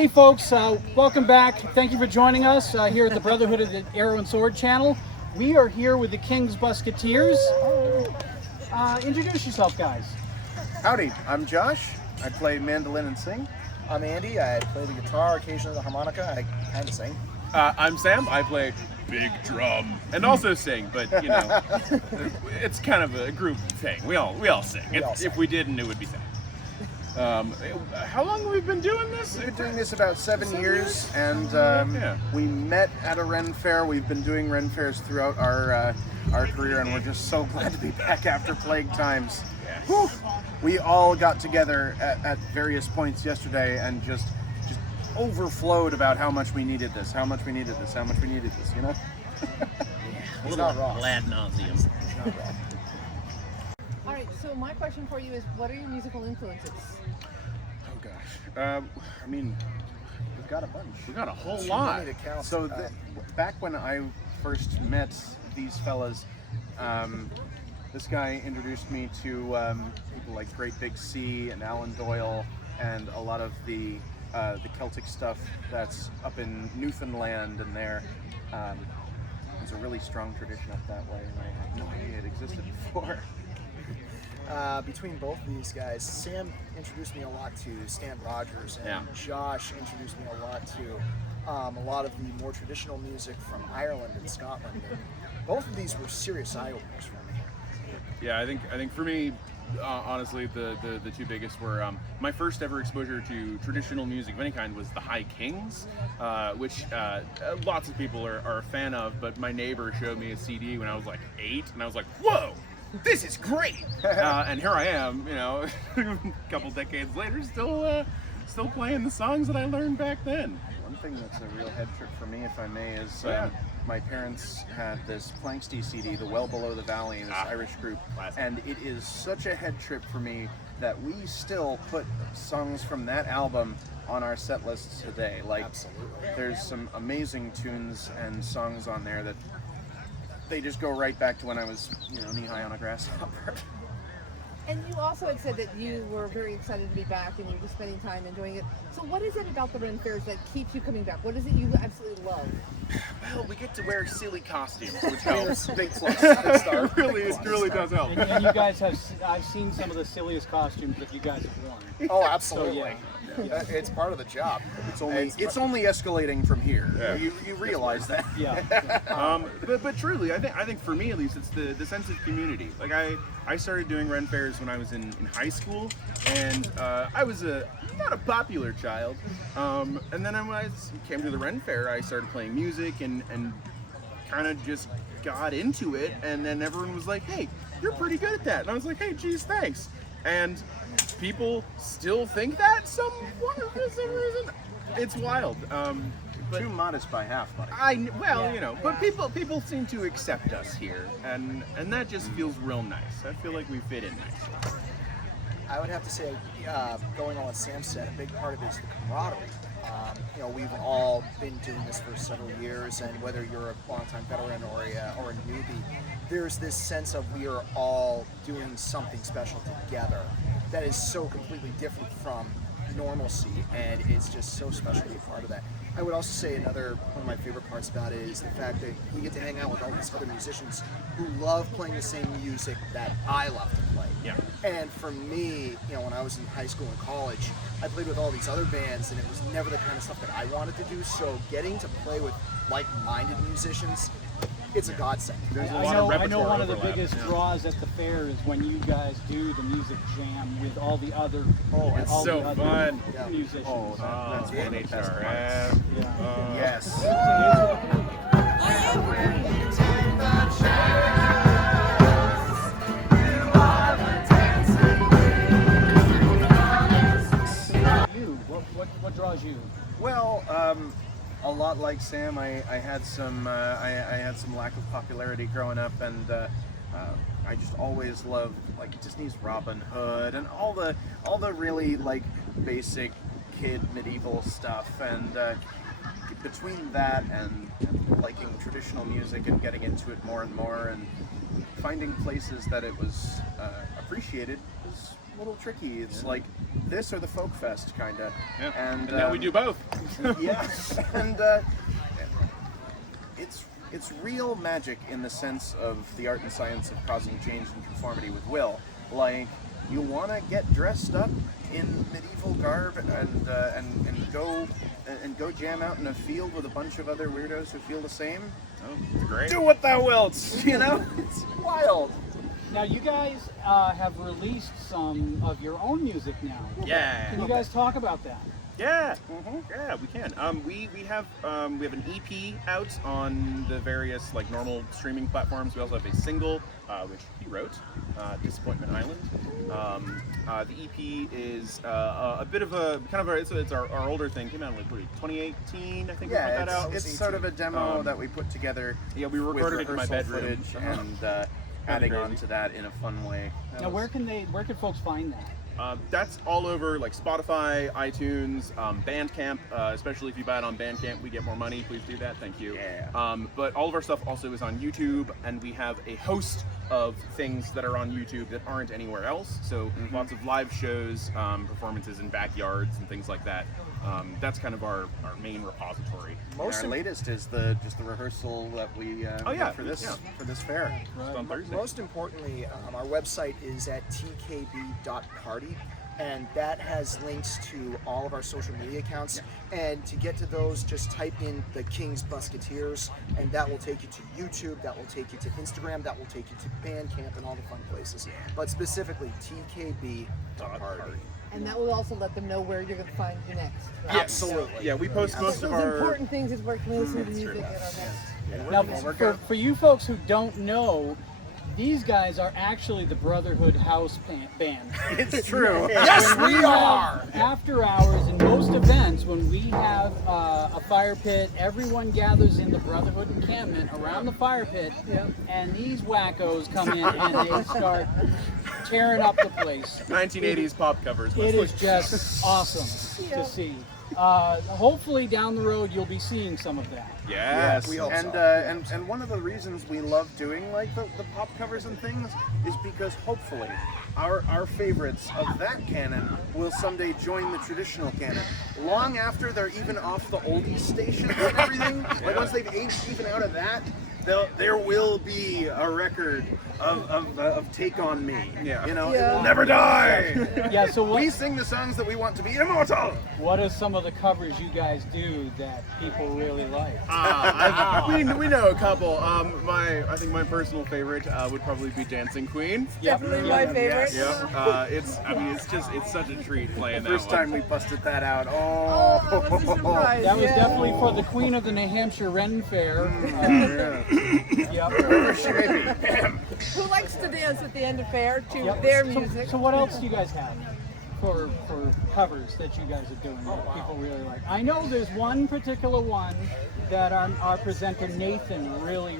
Hey folks, welcome back. Thank you for joining us here at the Brotherhood of the Arrow and Sword channel. We are here with the Kings Busketeers. Introduce yourself, guys. Howdy, I'm Josh. I play mandolin and sing. I'm Andy. I play the guitar, occasionally the harmonica. I kind of sing. I'm Sam. I play big drum and also sing, but you know, it's kind of a group thing. We all sing. If we didn't, it would be sad. How long have we been doing this? We've been doing this about 7 years, and we met at a Ren Fair. We've been doing Ren Fairs throughout our career, and we're just so glad to be back after plague times. Yeah. We all got together at various points yesterday and just overflowed about how much we needed this, you know? It's not wrong. Ad nauseum. All right, so my question for you is, what are your musical influences? Oh gosh. I mean, we've got a bunch. We got a whole lot. So back when I first met these fellas, this guy introduced me to people like Great Big Sea and Alan Doyle and a lot of the Celtic stuff that's up in Newfoundland and there. There's a really strong tradition up that way, and I had no idea it existed before. Between both of these guys, Sam introduced me a lot to Stan Rogers, and Josh introduced me a lot to a lot of the more traditional music from Ireland and Scotland. And both of these were serious eye-openers for me. Yeah, I think for me, honestly, the two biggest were my first ever exposure to traditional music of any kind was the High Kings, which lots of people are a fan of, but my neighbor showed me a CD when I was like 8, and I was like, whoa! This is great, and here I am, you know, a couple decades later, still playing the songs that I learned back then. One thing that's a real head trip for me, if I may, is my parents had this Planksty CD, The Well Below the Valley, this Irish group, and it is such a head trip for me that we still put songs from that album on our set lists today. Like, there's some amazing tunes and songs on there that they just go right back to when I was, you know, knee-high on a grasshopper. And you also had said that you were very excited to be back and you were just spending time enjoying it. So what is it about the Ren Fairs that keeps you coming back? What is it you absolutely love? Well, we get to wear silly costumes, which helps. Big plus. It really does help. And you guys I've seen some of the silliest costumes that you guys have worn. Oh, absolutely. So, It's part of the job. It's only escalating from here. Yeah. You realize that. Yeah. But truly, I think for me at least, it's the sense of community. Like I started doing Ren Fairs when I was in high school, and I was not a popular child. And then when I came to the Ren Fair, I started playing music and kind of just got into it. And then everyone was like, "Hey, you're pretty good at that." And I was like, "Hey, geez, thanks." And people still think that for some reason. It's wild. But Too modest by half, buddy. you know, but people seem to accept us here, and that just feels real nice. I feel like we fit in nicely. I would have to say, going on what Sam said, a big part of it is the camaraderie. You know, we've all been doing this for several years, and whether you're a longtime veteran or a newbie, there's this sense of we are all doing something special together that is so completely different from normalcy, and it's just so special to be a part of that. I would also say one of my favorite parts about it is the fact that we get to hang out with all these other musicians who love playing the same music that I love to play. Yeah. And for me, you know, when I was in high school and college, I played with all these other bands, and it was never the kind of stuff that I wanted to do. So getting to play with like-minded musicians, it's a godsend. I know one of the biggest draws at the fair is when you guys do the music jam with all the other It's so fun. musicians. That's one of the best NHRF. Yeah. Yes. What draws you? Well, a lot like Sam, I had some lack of popularity growing up, and I just always loved like Disney's Robin Hood and all the really like basic kid medieval stuff, and between that and liking traditional music and getting into it more and more and finding places that it was appreciated was a little tricky. It's like this or the folk fest, kind of. Yeah. And now we do both. Yeah, and it's real magic in the sense of the art and science of causing change and conformity with will. Like, you want to get dressed up in medieval garb and go jam out in a field with a bunch of other weirdos who feel the same. Oh, great. Do what thou wilt, you know? It's wild. Now you guys have released some of your own music now. Yeah. Can you guys talk about that? Yeah, yeah, we can. We have an EP out on the various like normal streaming platforms. We also have a single which he wrote, "Disappointment Island." The EP is a bit of a kind of it's our older thing. Came out in like 2018, I think. We put that out. It's sort of a demo that we put together. Yeah, we recorded it in my bedroom footage and adding on to that in a fun way. Now where can folks find that? That's all over like Spotify, iTunes, Bandcamp. Especially if you buy it on Bandcamp, we get more money. Please do that. Thank you. Yeah. But all of our stuff also is on YouTube, and we have a host of things that are on YouTube that aren't anywhere else. So lots of live shows, performances in backyards and things like that. That's kind of our main repository. Our latest is just the rehearsal that we did for this fair. Just on Thursday. Most importantly, our website is at tkb.party, and that has links to all of our social media accounts. And to get to those, just type in the Kings Busketeers, and that will take you to YouTube, that will take you to Instagram, that will take you to Bandcamp and all the fun places. But specifically, tkb.party. And that will also let them know where you're going to find you next. Right? Yes. Absolutely. Yeah, we post most of Those our important things is where can we listen to music at our next. Now, for you folks who don't know, these guys are actually the Brotherhood house band. It's true. Yes, we are! After hours in most events, when we have a fire pit, everyone gathers in the Brotherhood encampment around the fire pit, and these wackos come in and they start tearing up the place. 1980s pop covers. It is just awesome to see. Hopefully down the road you'll be seeing some of that. Yes. we hope and, so. and one of the reasons we love doing like the pop covers and things is because hopefully our favorites of that canon will someday join the traditional canon long after they're even off the oldies stations and everything. Like once they've aged even out of that, there will be a record of Take On Me. Yeah. You know, Yeah. it will never die. Yeah, so We sing the songs that we want to be immortal. what are some of the covers you guys do that people really like? We know a couple. I think my personal favorite would probably be Dancing Queen. Definitely my favorite. Yeah. It's such a treat playing that First one. time we busted that out. Oh, that was a surprise. That was yeah. definitely for the Queen of the New Hampshire Ren Fair. Yep. Who likes to dance at the end of fair to Yep. their So- music? So what else do you guys have for covers that you guys are doing that people really like? I know there's one particular one that our presenter Nathan really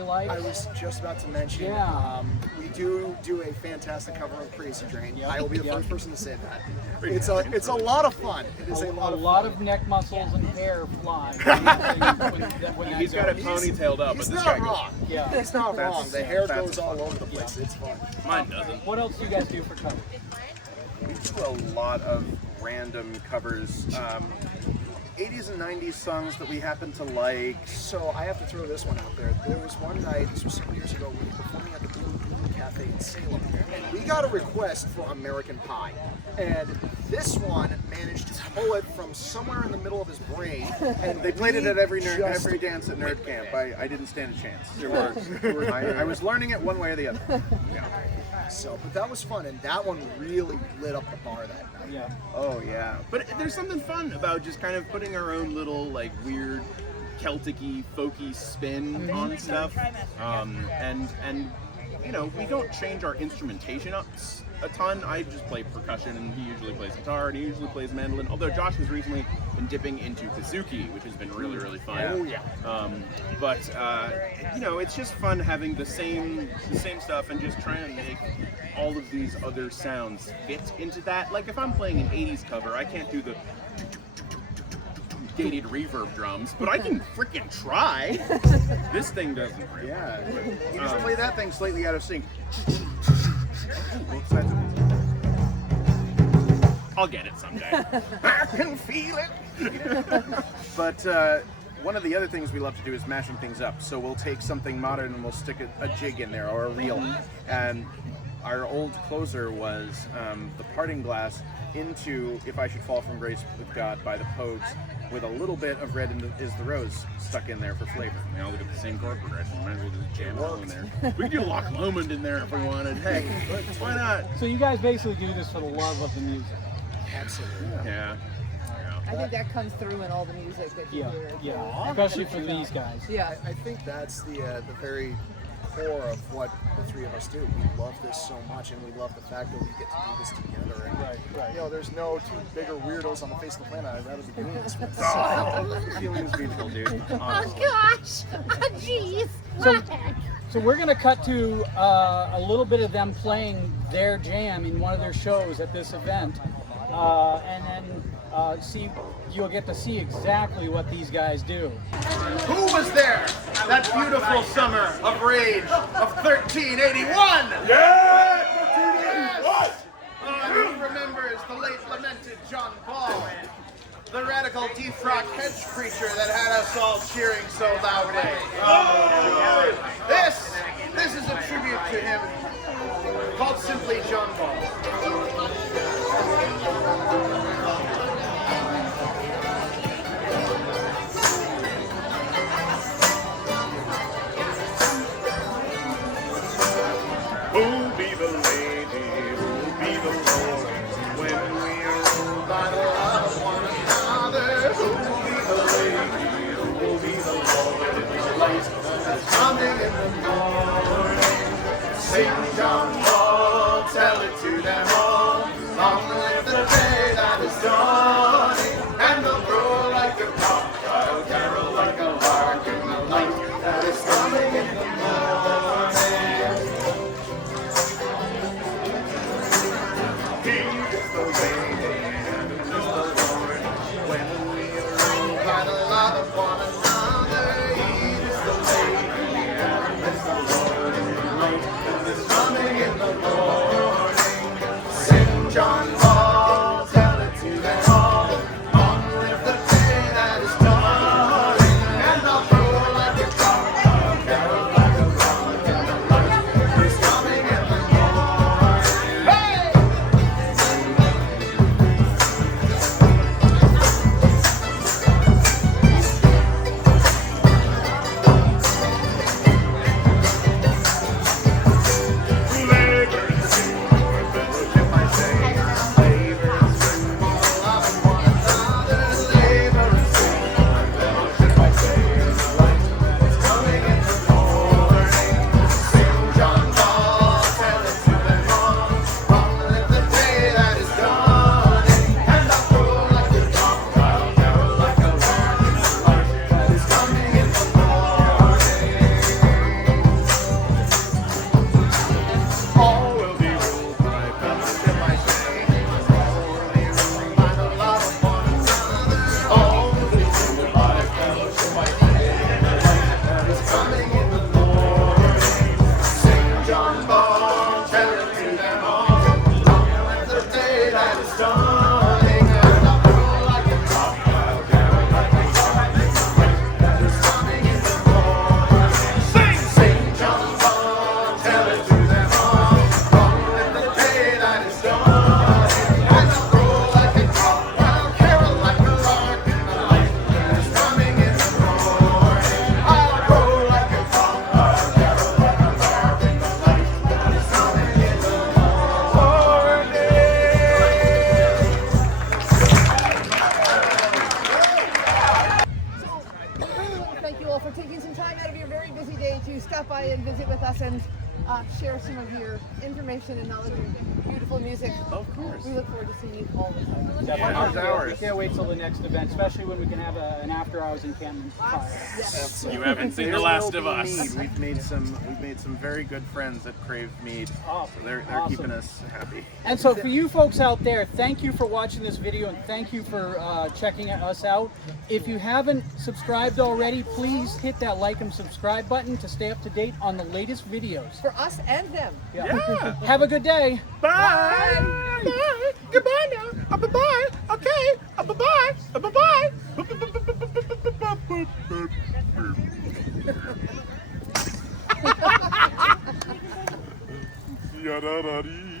likes. I was just about to mention, Yeah. we do a fantastic cover of Crazy Train. Yep. I will be the Yep. first person to say that. It's a lot of fun. It is a a lot of lot fun. of neck muscles and hair fly. when He's got it ponytailed up, but He's this not guy wrong. Yeah. It's not wrong. The hair that's goes all over the place. It's fun. Mine doesn't. What else do you guys do for covers? We do a lot of random covers. 80s and 90s songs that we happen to like. So I have to throw this one out there. There was one night, this was several years ago, we were performing at the Blue Moon Cafe in Salem, and we got a request for American Pie. And this one managed to pull it from somewhere in the middle of his brain. And They played it at every just- dance at Nerd Camp. I didn't stand a chance. I was learning it one way or the other. So, but that was fun, and that one really lit up the bar that night. Yeah. Oh yeah. But there's something fun about just kind of putting our own little like weird Celtic-y, folky spin on stuff. And you know, we don't change our instrumentation up a ton. I just play percussion, and he usually plays guitar, and he usually plays mandolin. Although Josh has recently been dipping into kazookie, which has been really fun. Oh yeah. But you know, it's just fun having the same stuff and just trying to make all of these other sounds fit into that. Like if I'm playing an 80s cover, I can't do the gated reverb drums, but I can freaking try. This thing doesn't. Really. Yeah. You just play that thing slightly out of sync. Both sides of it. I'll get it someday. I can feel it. But one of the other things we love to do is mashing things up. So we'll take something modern and we'll stick a jig in there or a reel. And our old closer was the parting glass into If I Should Fall from Grace with God by the Pogues, with a little bit of Red is the Rose stuck in there for flavor. We all look at the same chord progression. Might as well just jam it all in there. We could do Loch Lomond in there if we wanted. Heck, why not? So you guys basically do this for the love of the music. Absolutely. Yeah. I think that comes through in all the music that you hear. Yeah, especially for these guys. Yeah. I think that's the very core of what the three of us do. We love this so much, and we love the fact that we get to do this together. And Right. You know, there's no two bigger weirdos on the face of the planet I'd rather be doing this with. The feeling is beautiful, dude. Honestly. Gosh, jeez. So we're going to cut to a little bit of them playing their jam in one of their shows at this event, and then you'll get to see exactly what these guys do. Who was there that beautiful summer of rage of 1381? Yeah! Who remembers the late lamented John Paul, the radical defrocked hedge preacher that had us all cheering so loudly? This is a tribute to him, called simply John Paul. Who'll be the lady? Who'll be the lord? When we are ruled by the love of one another. Who'll be the lady? Who'll be the lord? In the light that's coming in the morning. Sing John Paul, tell it to them all. Long live the day that is dawning, and they'll grow like a cock, I'll carol like a lark in the light that is coming in the morning. He is the lady and he is the Lord. When we are ruled by the love of one another, he is the lady and he is the Lord. In the light that is coming in the morning. Sing John Paul, tell it to them all. Long live the day that is dawning, and I'll grow like a cock, I'll carol like a lark in the light that is coming in the morning. Hey! Labor and sing for fellowship, I say. Labor and sing for the love of one another. Labor and sing for fellowship, I say. The light that is coming in the morning. Sing John Paul, tell it to them all. Long live the day that is dawning, and I'll grow like a cock, I'll carol like a lark in the light that is coming in the morning. All will be ruled by fellowship, I say. All will be ruled by the love of one another. All will be ruled by fellowship, I say. The light that is coming in the morning. Sing John Paul, tell it to them all. Long live the day that is dawning, and I'll grow like a cock, I'll carol like a lark in the light that is coming in the morning. Sing John Paul, tell it to them all. Long live the day that is dawning, and I'll grow like a cock, I'll carol like a lark in the light that is coming in the morning. I'll grow like a cock, I'll carol like a lark in the light that is coming in the morning. Thank you all for taking some time out of your very busy day to stop by and visit with us and share some of your information and knowledge and beautiful music. Of course. We look forward to seeing you all the time. Definitely. We can't wait till the next event, especially when we can have an after hours encampment fire. Yes. You haven't seen There The Last will of be Us. mead. We've made some very good friends at Crave Mead. Awesome. So they're Awesome. keeping us happy. And so for you folks out there, thank you for watching this video and thank you for checking us out. If you haven't subscribed already, please hit that like and subscribe button to stay up to date on the latest videos. for us and them. Yeah. Have a good day. Bye. Bye. Goodbye now. Bye-bye. Okay. Bye-bye. Bye-bye. Yadadadi.